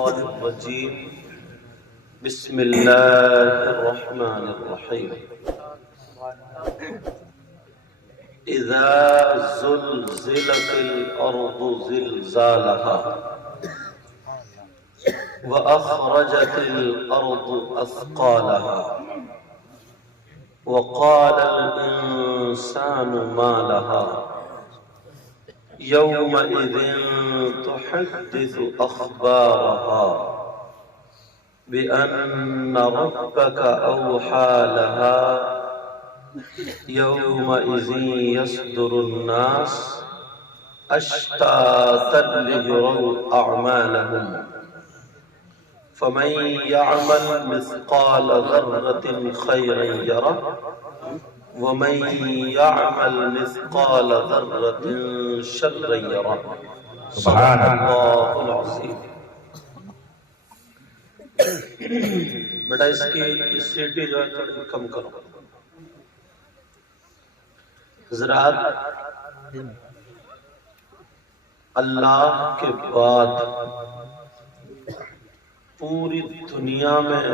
الشيطان الرجيم بسم الله الرحمن الرحيم إذا زلزلت الأرض زلزالها وأخرجت الأرض أثقالها وقال الإنسان ما لها يومئذ تحدث أخبارها بأن ربك أوحى لها يومئذ يصدر الناس أشتاتا ليروا أعمالهم فمن يعمل مثقال ذرة خيرا يره ومن يعمل مثقال ذرة شرا يره سبحان اللہ العظیم۔ بیٹا اس کی سیٹی جو ہے تھوڑی کم کرو حضرات۔ اللہ کے بعد پوری دنیا میں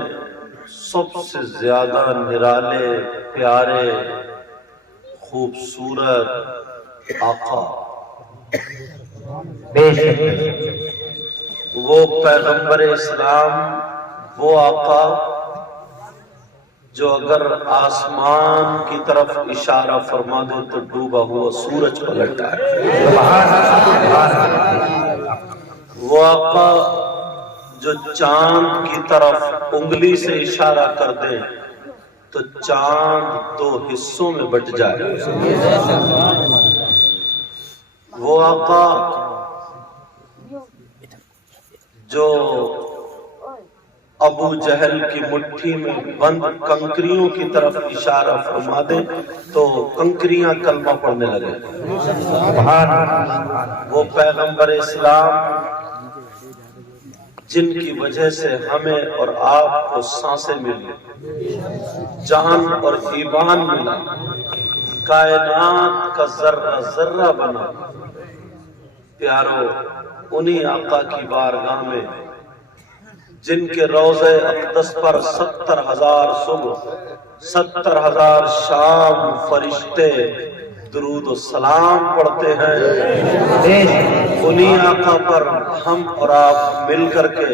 سب سے زیادہ نرالے پیارے خوبصورت آقا، وہ پیغمبر اسلام، وہ آقا جو اگر آسمان کی طرف اشارہ فرما دے تو ڈوبا ہوا سورج پلٹتا ہے۔ وہ آقا جو چاند کی طرف انگلی سے اشارہ کر دے تو چاند دو حصوں میں بٹ جائے۔ وہ آقا جو ابو جہل کی مٹھی میں بند کنکریوں کی طرف اشارہ فرما دے تو کنکریاں کلمہ پڑھنے لگے۔ وہ پیغمبر اسلام جن کی وجہ سے ہمیں اور آپ کو سانسیں ملی، جان اور ایمان ملا، کائنات کا ذرہ ذرہ بنا۔ پیارو، انہی آقا کی بارگاہ میں جن کے روضہ اقدس پر 70,000 صبح 70,000 شام فرشتے درود و سلام پڑھتے ہیں، انہی آقا پر ہم اور آپ مل کر کے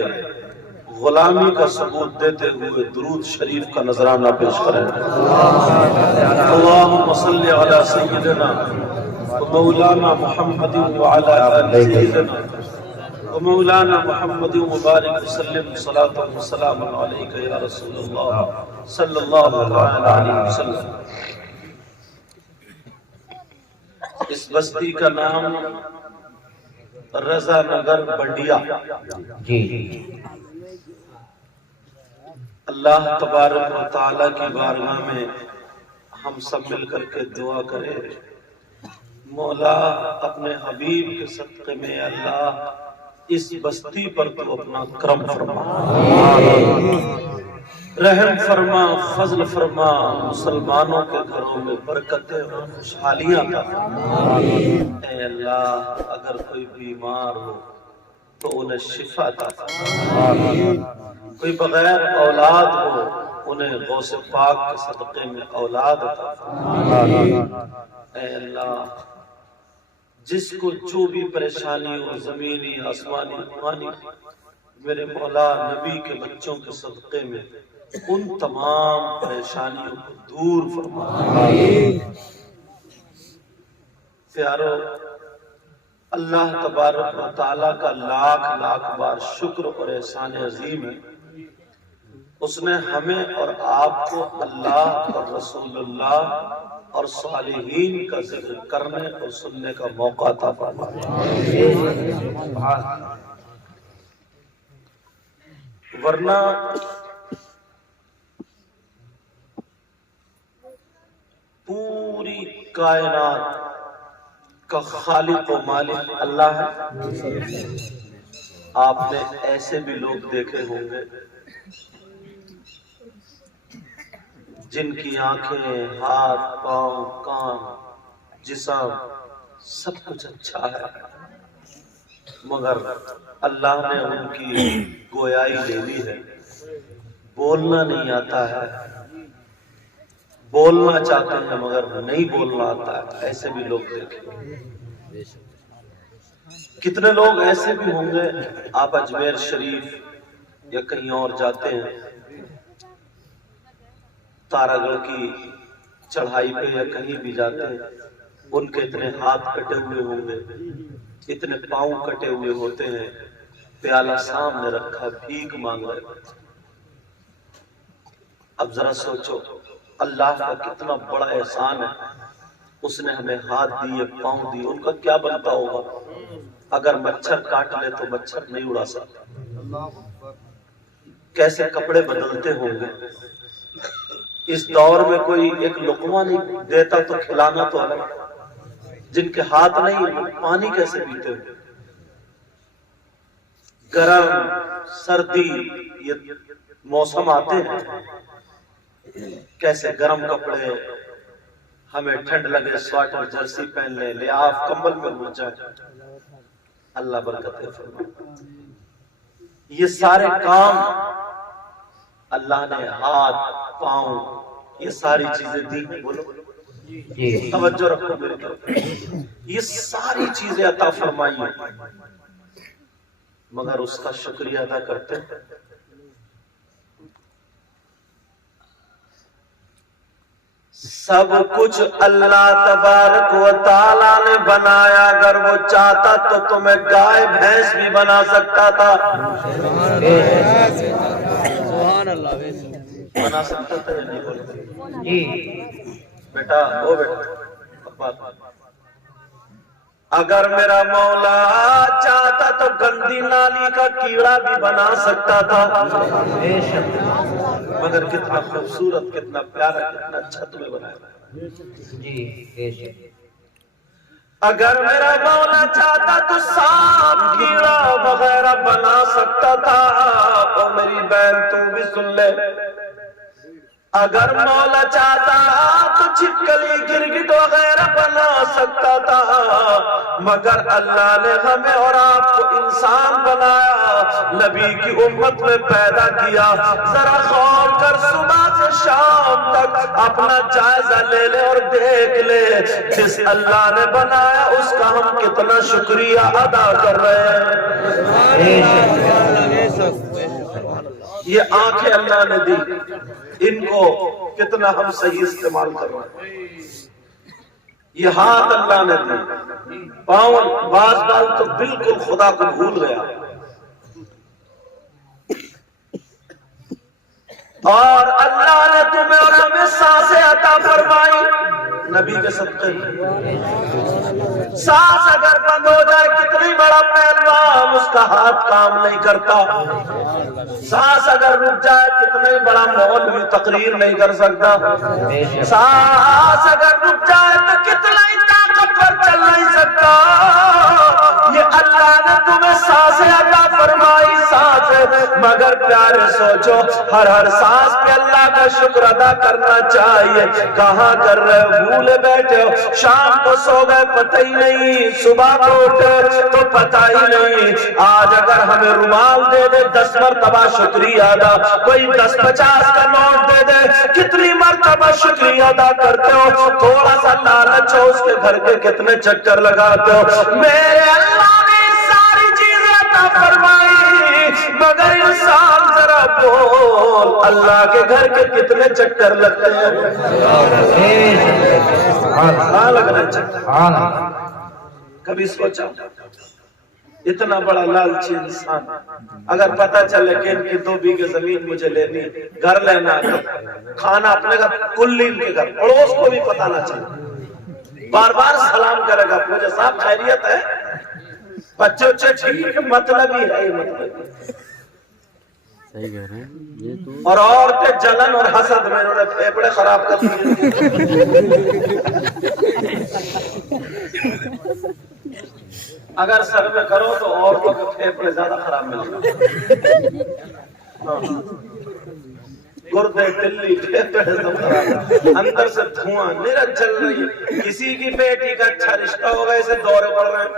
غلامی کا ثبوت دیتے ہوئے درود شریف کا نذرانہ پیش کریں۔ اللہم صلی علی سیدنا مولانا محمد وعلی آل سیدنا ومولانا محمد مبارک وسلم صلاۃ و سلام علیک یا رسول اللہ صلی اللہ علیہ وسلم۔ اس بستی کا نام رضا نگر بنڈیا۔ اللہ تبارک و تعالی کی بارگاہ میں ہم سب مل کر کے دعا کریں، مولا اپنے حبیب کے صدقے میں اللہ اس بستی پر تو اپنا کرم فرما، رحم فرما، فضل فرما، مسلمانوں کے گھروں میں برکتیں اور خوشحالیاں عطا فرما۔ اے اللہ، اگر کوئی بیمار ہو تو انہیں شفا عطا فرما، کوئی بغیر اولاد ہو انہیں غوث پاک کے صدقے میں اولاد عطا فرما۔ اے اللہ، جس کو جو بھی پریشانی ہو، زمینی آسمانی روحانی، میرے مولا نبی کے بچوں کے صدقے میں ان تمام پریشانیوں کو دور فرما۔ پیارو، اللہ تبارک و تعالیٰ کا لاکھ لاکھ بار شکر اور احسان عظیم ہے، اس نے ہمیں اور آپ کو اللہ اور رسول اللہ اور صالحین کا ذکر کرنے اور سننے کا موقع عطا فرمایا۔ ورنہ پوری کائنات کا خالق و مالک اللہ ہے۔ آپ نے ایسے بھی لوگ دیکھے ہوں گے جن کی آنکھیں، ہاتھ، پاؤں، کان، جسم سب کچھ اچھا ہے، مگر اللہ نے ان کی گویائی لینی ہے، بولنا نہیں آتا ہے، بولنا چاہتے ہیں مگر نہیں بولنا آتا ہے، ایسے بھی لوگ دیکھیں۔ کتنے لوگ ایسے بھی ہوں گے، آپ اجمیر شریف یا کہیں اور جاتے ہیں، تارا گڑھ کی چڑھائی پہ یا کہیں بھی جاتے ہیں، ان کے اتنے ہاتھ کٹے ہوئے ہوں گے، اتنے پاؤں کٹے ہوئے ہوتے ہیں، پیالہ سامنے رکھا بھیک مانگ رہے ہوتے ہیں۔ اب ذرا سوچو اللہ کا کتنا بڑا احسان ہے، اس نے ہمیں ہاتھ دیے، پاؤں دیے، ان کا کیا بنتا ہوگا؟ اگر مچھر کاٹ لے تو مچھر نہیں اڑا سکتا، کیسے کپڑے بدلتے ہوں گے۔ اس دور میں کوئی ایک لقمہ نہیں دیتا تو کھلانا تو الگ، جن کے ہاتھ نہیں پانی کیسے پیتے ہوں؟ گرم سردی یہ موسم آتے ہیں، کیسے گرم کپڑے، ہمیں ٹھنڈ لگے سویٹر جرسی پہن لیں، لحاف کمبل میں گھس جائے۔ اللہ برکت فرمائے۔ یہ سارے کام اللہ نے ہاتھ پاؤں یہ ساری چیزیں دی، بولو توجہ رکھو میری طرف، یہ ساری چیزیں عطا فرمائی ہیں، مگر اس کا شکریہ ادا کرتے ہیں؟ سب کچھ اللہ تبارک و تعالیٰ نے بنایا، اگر وہ چاہتا تو تمہیں گائے بھینس بھی بنا سکتا تھا، بنا سکتا تھا یا نہیں؟ بولو بیٹا، وہ بیٹا، اگر میرا مولا چاہتا تو گندی نالی کا کیڑا بھی بنا سکتا تھا، مگر کتنا خوبصورت، کتنا پیارا، کتنا چھت میں بنایا۔ اگر میرا مولا چاہتا تو سانپ کیڑا وغیرہ بنا سکتا تھا، تو میری بہن تو بھی سن لے، اگر مولا چاہتا تو چھپکلی گرگٹ وغیرہ بنا سکتا تھا، مگر اللہ نے ہمیں اور آپ کو انسان بنایا، نبی کی امت میں پیدا کیا۔ ذرا غور کر، صبح سے شام تک اپنا جائزہ لے لے اور دیکھ لے، جس اللہ نے بنایا اس کا ہم کتنا شکریہ ادا کر رہے ہیں۔ یہ آنکھیں اللہ نے دی، ان کو کتنا ہم صحیح استعمال کر رہے ہیں۔ یہ ہاتھ اللہ نے دی، پاؤں باز بال تو بالکل خدا کو بھول گیا، اور اللہ نے تمہیں اور ہمیں سانسیں عطا فرمائی نبی کے صدقے۔ سانس اگر بند ہو جائے، کتنی بڑا پہلوان، اس کا ہاتھ کام نہیں کرتا۔ سانس اگر رک جائے، کتنے بڑا مولوی تقریر نہیں کر سکتا۔ سانس اگر رک جائے تو کتنا ہی طاقتور چل نہیں سکتا۔ یہ اللہ نے تمہیں سانسیں عطا فرمائی، سانس، مگر پیارے سوچو، ہر سانس پہ اللہ کا شکر ادا کرنا چاہیے۔ کہاں کر رہے ہو؟ بھولے بیٹھے ہو، شام کو سو گئے پتہ ہی نہیں، صبح کو اٹھے تو پتہ ہی نہیں۔ آج اگر ہمیں رومال دے دے 10 مرتبہ شکریہ ادا، کوئی 10-50 کا نوٹ دے دے، کتنی مرتبہ شکریہ ادا کرتے ہو؟ تھوڑا سا لالچ ہو، اس کے گھر کے کتنے چکر لگاتے ہو؟ میرے اللہ نے ساری چیزیں عطا فرمائی، مگر انسان ذرا بول، اللہ کے گھر کے کتنے چکر لگتے ہیں؟ کبھی سوچا اتنا بڑا لالچی انسان، اگر پتہ چلے کہ ان کی 2 بیگھے زمین مجھے لینی، گھر لینا، کھانا اپنے گھر، کلی ان کے گھر، پڑوس کو بھی پتہ نہ چلے، بار بار سلام کرے گا، مجھے صاحب خیریت ہے، بچے اچھے ٹھیک، مطلب ہی ہے، یہ مطلب صحیح کہہ رہے ہیں۔ اور عورتیں جلن اور حسد میں انہوں نے پھیپڑے خراب کر دیے۔ اگر سر میں کرو تو عورتوں کے پھیپڑے زیادہ خراب ملے گا، گردے دلی پھیپڑے سب خراب، اندر سے دھواں میرا چل رہی ہے۔ کسی کی بیٹی کا اچھا رشتہ ہوگا، اسے دورے پڑ رہے ہیں،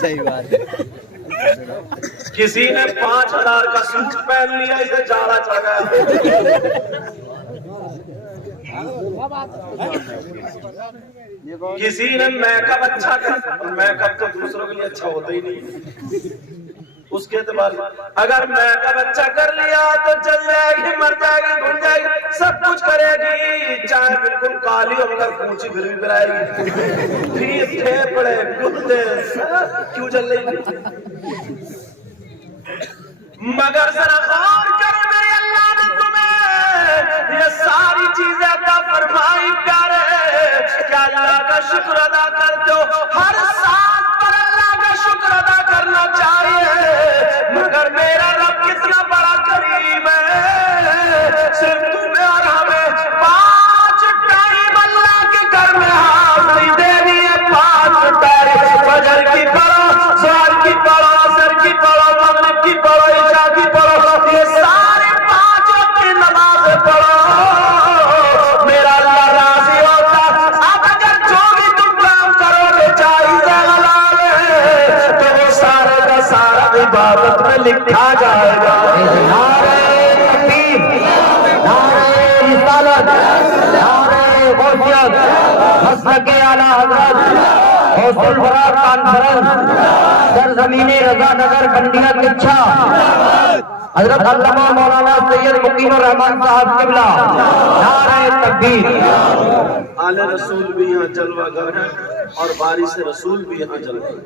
صحیح بات ہے، کسی نے 5,000 کا سوٹ پہن لیا اسے جاڑا چڑھ گیا. کسی نے میک اپ اچھا کر، میک اپ تو دوسروں کے لیے اچھا ہوتا ہی نہیں. اس کے اعتبار اگر میک اپ اچھا کر لیا تو چل جائے گی، مر جائے گی، بھول جائے گی، سب کچھ کرے گی، چاہے بالکل کالی ہو مگر پونچھی پھر بھی پلائے گی. پھر پھیپڑے گردے کیوں چل رہی گی؟ مگر ذرا غور کرو میرے اللہ نے تمہیں یہ ساری چیزیں عطا فرمائی پیارے، کیا اللہ کا شکر ادا کرتے ہو؟ ہر ساتھ پر اللہ کا شکر ادا کرنا چاہیے. مگر میرا رب کتنا بڑا کریم ہے، صرف تمہیں اور ہمیں 5 ٹائم اللہ کے گھر میں حاضری دینی ہے. 5 ٹائم فجر کی پڑھو، ظہر کی پڑھو، عصر کی پڑھو، مغرب کی پڑھو، عشاء کی پڑھو، یہ سارے 5 وقت کی نمازیں پڑھو. میرا اللہ راضی ہوتا. اب اگر جو بھی تم کام کرو گے جائز حلال ہے تو وہ سارے کا سارا عبادت میں لکھا جائے گا. نعرہ تکبیر، نعرہ رسالت، نعرہ غوثیت، مسلک اعلی حضرت غوث الورا کانفرنس سرزمین رضا نگر بنڈیا کچھا حضرت علامہ مولانا سید مقیم الرحمان صاحب قبلہ. نعرہ تکبیر. آل رسول بھی یہاں جلوہ گر ہیں اور وارث رسول بھی یہاں جلوہ گر.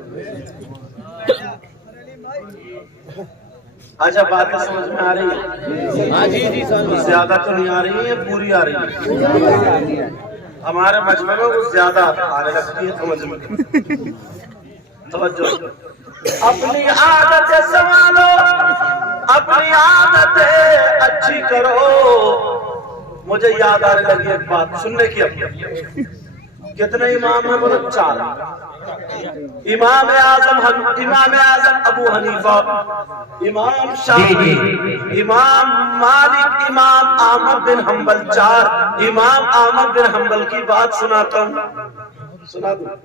اچھا باتیں سمجھ میں آ رہی ہیں؟ زیادہ تو نہیں آ رہی ہیں، پوری آ رہی ہیں. ہمارے مجمع میں وہ زیادہ آنے لگتی ہے سمجھ میں. توجہ، اپنی عادتیں سنبھالو، اپنی عادتیں اچھی کرو. مجھے یاد آنے لگی ایک بات سننے کی. اپنی کتنے امام ہیں؟ بولے 4. امام اعظم ابو حنیفہ، امام شافعی، امام مالک، امام احمد بن حنبل. 4. امام احمد بن حنبل کی بات سناتا ہوں، سنا دوں.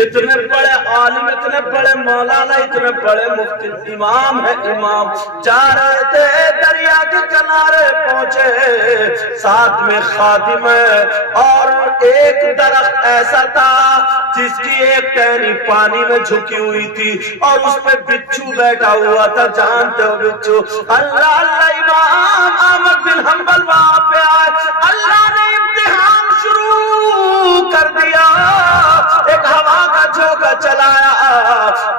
اتنے بڑے عالم، اتنے بڑے مولانا، اتنے بڑے مفتی امام ہے. امام جا رہے تھے، دریا کے کنارے پہنچے، ساتھ میں خادم ہے، اور ایک درخت ایسا تھا جس کی ایک ٹہنی پانی میں جھکی ہوئی تھی اور اس پہ بچھو بیٹھا ہوا تھا. جانتے ہو بچھو؟ اللہ اللہ، امام احمد بن حنبل وہاں پہ آئے. اللہ نے امتحان شروع کر دیا. ایک ہوا کا جھونکا چلایا،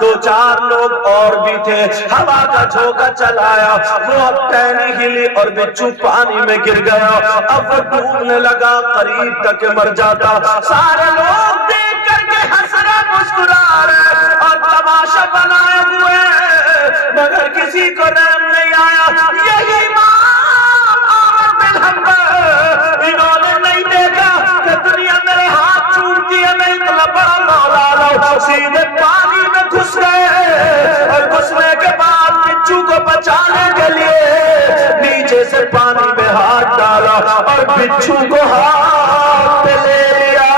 2-4 لوگ اور بھی تھے، ہوا کا جھونکا چلایا، وہ اب ٹہنی ہلی اور بچھو پانی میں گر گیا. اب وہ ڈوبنے لگا، قریب تک مر جاتا. سارے لوگ دیکھ کر کے ہنس رہے، مسکرا رہے اور تماشا بنائے ہوئے، مگر کسی کو رحم نہیں آیا. یہی امام احمد بن حنبل، انہوں نے نہیں دیکھا کہ دنیا میرے ہاتھ چھوٹتی ہے، میں اتنا بڑا مولانا ہوں. سیدھے پانی میں گھس گئے اور گھسنے کے بعد بچھو کو بچانے کے لیے نیچے سے پانی میں ہاتھ ڈالا اور بچھو کو ہاتھ پہ لے لیا.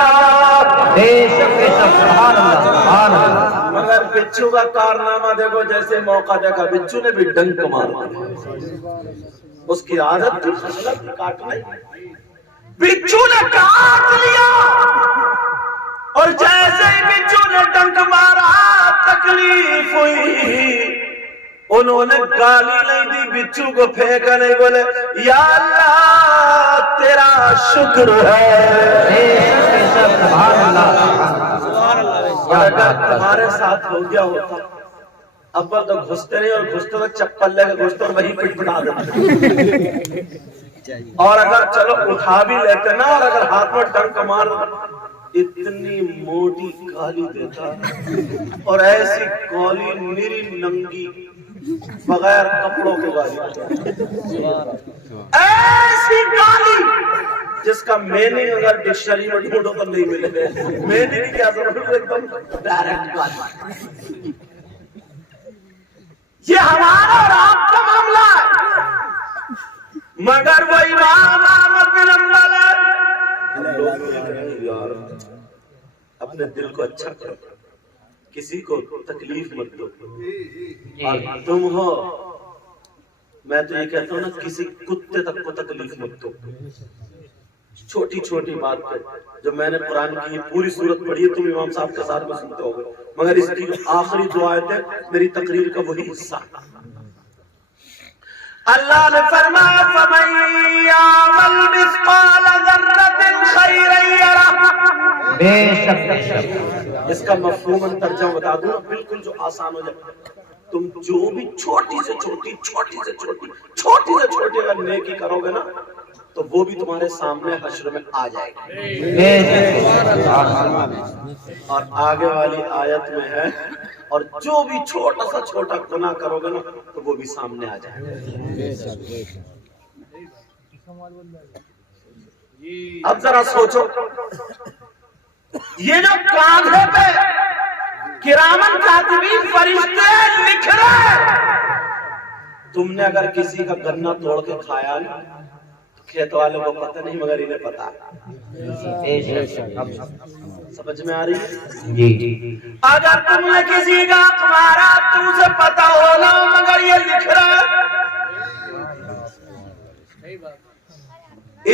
مگر بچھو کا کارنامہ دیکھو، جیسے موقع دیکھا بچھو نے بھی ڈنک مار دیا. اس کی عادت تھی خصلت کاٹنے. بچھو نے کاٹ لیا اور جیسے ہی بچھو نے ڈنک مارا تکلیف ہوئی. انہوں نے گالی نہیں دی، بچھو کو پھینکا نہیں، بولے یا اللہ تیرا شکر ہے. اگر تمہارے ساتھ ہو گیا ہوتا، اول تو گھستے نہیں اور گھستے تو چپل لے کے گھستے اور وہی پٹ پٹا دیتے. اور اگر چلو اٹھا بھی لیتے نا، اور اگر ہاتھ میں ڈنک مار اتنی موٹی گالی دیتا، اور ایسی گالی میری ننگی بغیر کپڑوں کے گالی، ایسی گالی جس کا میننگ اگر ڈکشنری میں ڈھونڈو تو نہیں ملے. میننگ کیا ضرورت ہے، ایک دم ڈائریکٹ گالی. یہ ہمارا اور آپ کا معاملہ ہے. مگر وہ امام احمد بن حنبل اپنے دل کو اچھا کرو. کسی کو تکلیف مت دو. اور تم ہو، میں تو یہ کہتا ہوں نا، کسی کتے تک کو تکلیف مت دو. چھوٹی چھوٹی بات پہ، جو میں نے قرآن کی یہ پوری سورت پڑھی ہے، تم امام صاحب کے ساتھ میں سنتے ہو، مگر اس کی آخری دو آیتیں میری تقریر کا وہی حصہ. اللہ نے فرمایا فَمَن يَعْمَلْ مِثْقَالَ ذَرَّةٍ خَيْرًا يَرَهُ. بے شک اس کا مفہوم ترجمہ بتا دوں بالکل جو آسان ہو جائے. تم جو بھی چھوٹی سے چھوٹی اگر نیکی کرو گے نا، تو وہ بھی تمہارے سامنے حشر میں آ جائے گا. اور آگے والی آیت میں ہے، اور جو بھی چھوٹا گناہ کرو گے نا، تو وہ بھی سامنے آ جائے گا. اب ذرا سوچو، یہ جو کاندھے پہ کرامن کاتبین فرشتے لکھ رہے، تم نے اگر کسی کا گنا توڑ کے کھایا نا، کھیت والے کو پتہ نہیں مگر انہیں پتا. سمجھ میں آ رہی ہے؟ جی. اگر تم نے کسی کا مارا، تم سے پتا ہونا مگر یہ لکھ رہا.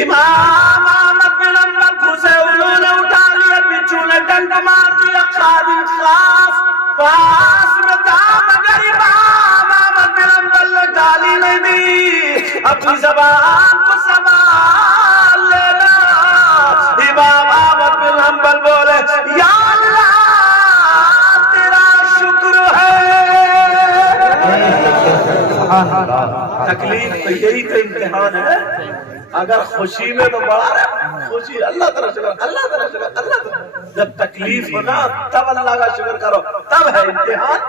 امام احمد بن حنبل گھسے، انہوں نے اٹھا لیا، بچھو نے ڈنڈ مار دیا، خادم خاص پاس میں تھا، مگر امام احمد بن حنبل نے گالی نہیں دی. اپنی زبان کو سنبھال لینا. امام احمد بن حنبل بولے، یا اللہ تیرا شکر ہے. تکلیف تو یہی تو امتحان ہے. اگر خوشی میں تو بڑا رہے، خوشی اللہ تعالیٰ شکر، اللہ تعالیٰ شکر، اللہ تعالیٰ. جب تکلیف ہونا تب اللہ کا شکر کرو، تب ہے امتحان.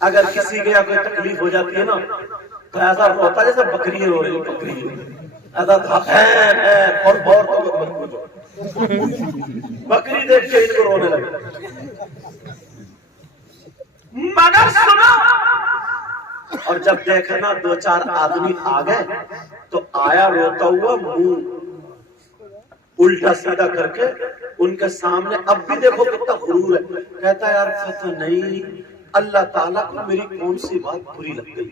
اگر کسی کے یہاں کوئی تکلیف ہو جاتی ہے نا، تو ایسا ہوتا ہے جیسے بکری رو رہی، بکری ایسا ہے، اور بکری دیکھ کے ان کو رونے لگے. مگر سنو، اور جب دیکھا نا دو چار آدمی آ گئے، تو آیا روتا ہوا منہ الٹا سیدھا کر کے ان کے سامنے. اب بھی دیکھو کتنا غرور ہے. کہتا ہے یار پتہ نہیں اللہ تعالیٰ کو میری کون سی بات بری لگ گئی،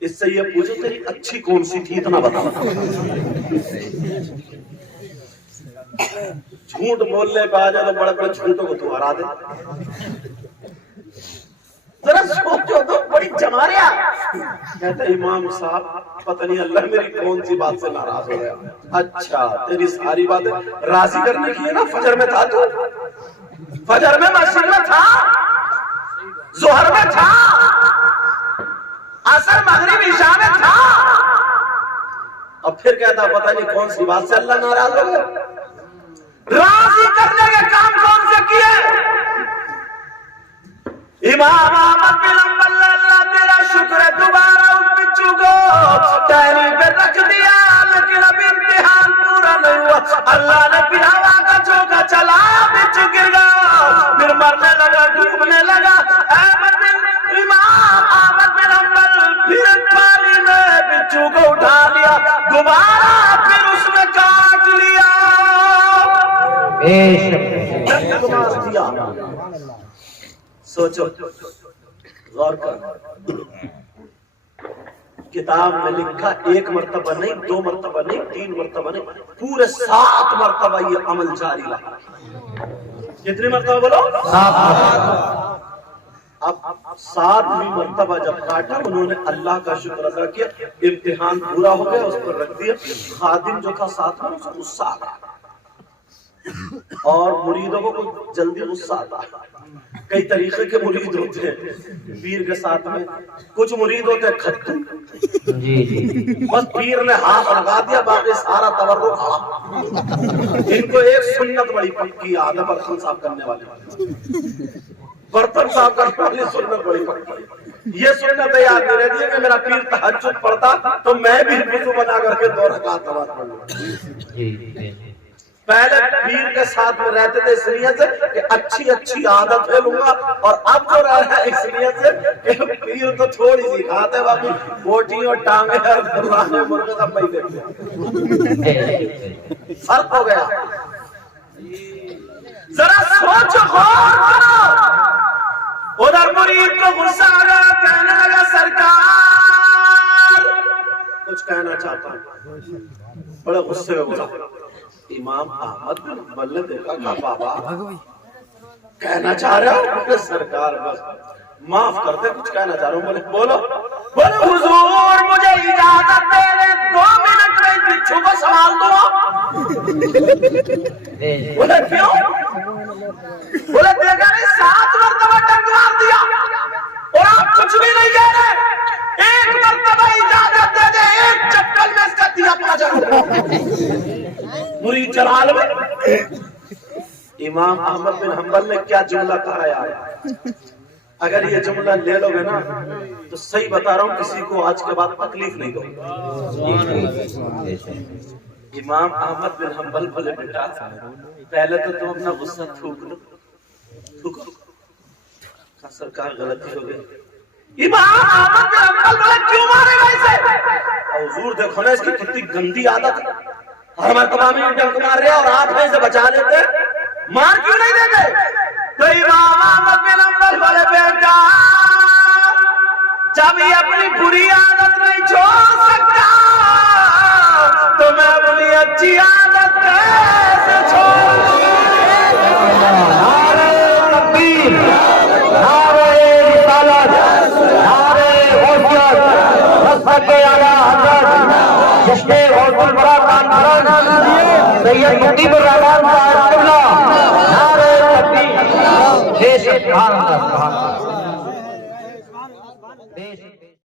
اس سے یہ پوچھو تیری اچھی کون سی تھی، اتنا بتا. جھوٹ بولنے پہ آ جائے تو بڑے بڑے جھوٹوں کو تو ہرا دے. ذرا سوچو تو، بڑی جماریا. کہتا ہے امام صاحب پتہ نہیں اللہ میری کون سی بات سے ناراض ہو گیا. اچھا تیری ساری باتیں راضی کرنے کی ہے نا. فجر میں تھا تو، فجر میں مسجد میں تھا، ظہر میں تھا، عصر مغرب عشاء میں تھا. اب پھر کہتا پتہ نہیں کون سی بات سے اللہ ناراض ہو گیا. راضی کرنے کے کام کون سے کیے؟ امام احمد بن حنبل، اللہ تیرا شکر ہے، دوبارہ اس بچو کو ٹہنی پہ رکھ دیا، لیکن اب امتحان پورا نہیں ہوا. اللہ نے پھر ہوا کا جھونکا چلا، بچو گر گیا، پھر مرنے لگا، ڈوبنے لگا. امام احمد بن حنبل پھر پانی میں بچو کو اٹھا لیا، دوبارہ پھر اس میں کاٹ لیا، مار دیا. سوچو، غور کر. کتاب میں لکھا ایک مرتبہ نہیں، دو مرتبہ نہیں، تین مرتبہ نہیں، پورے 7 مرتبہ یہ عمل جاری رہا. کتنی مرتبہ بولو؟ 7. اب 7ویں مرتبہ جب کاٹا، انہوں نے اللہ کا شکر ادا کیا، امتحان پورا ہو گیا، اس پر رکھ دیا. خادم جو تھا ساتھ میں، اس کو غصہ آ گیا، اور مریدوں کو جلدی غصہ آتا. کئی طریقے کے مرید ہوتے ہیں پیر کے ساتھ میں. کچھ مرید ہوتے ہیں کھٹو، بس پیر نے ہاتھ لگا دیا، باقی سارا تورک حرام. ان کو ایک سنت بڑی پکی یاد ہے، برتن صاف کرنے والے، برتن صاف کرنے والی سنت بڑی پکی. یہ سنت یاد نہیں رہتی ہے کہ میرا پیر تہجد پڑھتا تو میں بھی وضو بنا کر کے 2 رکعت نماز پڑھ لوں. پہلے پیر کے ساتھ میں رہتے تھے اس نیت سے کہ اچھی عادت ہے لوں گا، اور اب جو رہ رہا ہے اس نیت سے کہ پیر تو تھوڑی سی کھاتے، باقی بوٹی اور ٹانگیں اور گھرانے مرغے سب نہیں دیکھتے. فرق ہو گیا. ذرا سوچو غور کرو. ادھر مرید کو غصہ آ گیا, کہنے لگا سرکار کچھ کہنا چاہتا ہوں. بڑے غصے میں بولا. امام احمد بن حنبل نے دیکھا, کہا بابا کہنا چاہ رہے ہو؟ سرکار بس معاف کرتے, کچھ کہنا چاہ رہا ہوں. بولے بولو. بولے حضور مجھے اجازت دے دیں 2 منٹ میں بچھو کو سوال دو. بولے کیوں؟ بولے دیکھا نہیں 7 مرتبہ ڈنگ مار دیا اور آپ کچھ بھی نہیں کہہ رہے. 1 مرتبہ اجازت دے دے, 1 چپل میں اس کا دیا پا جاؤں. مرید جلال میں امام احمد بن حنبل نے کیا جملہ کہا یار, اگر یہ جملہ لے لو گے نا تو صحیح بتا رہا ہوں کسی کو آج کے بعد تکلیف نہیں دو. امام احمد بن حنبل بولے بیٹا پہلے تو تم اپنا غصہ تھوک لو. سرکار غلطی ہو گئی. امام احمد بن حنبل بولے کیوں مارے گا اسے؟ حضور دیکھو نا اس کی کتنی گندی عادت ہے, ہر مرتبہ میں ڈنک مار رہے اور آپ ہیں اسے بچا لیتے, مار کیوں نہیں دیتے؟ تو امام احمد بن حنبل بولے بیٹا جب یہ اپنی بری عادت نہیں چھوڑ سکتا تو میں اپنی اچھی عادت کیسے چھوڑوں؟ نعرہ تکبیر, نعرہ رسالت, نعرہ غوثیت, نصرت اعلیٰ حضرت جشن غوث الورا کانفرنس سید مقیم الرحمان صاحب قبلہ. نعرہ تکبیر. بے شک سبحان اللہ.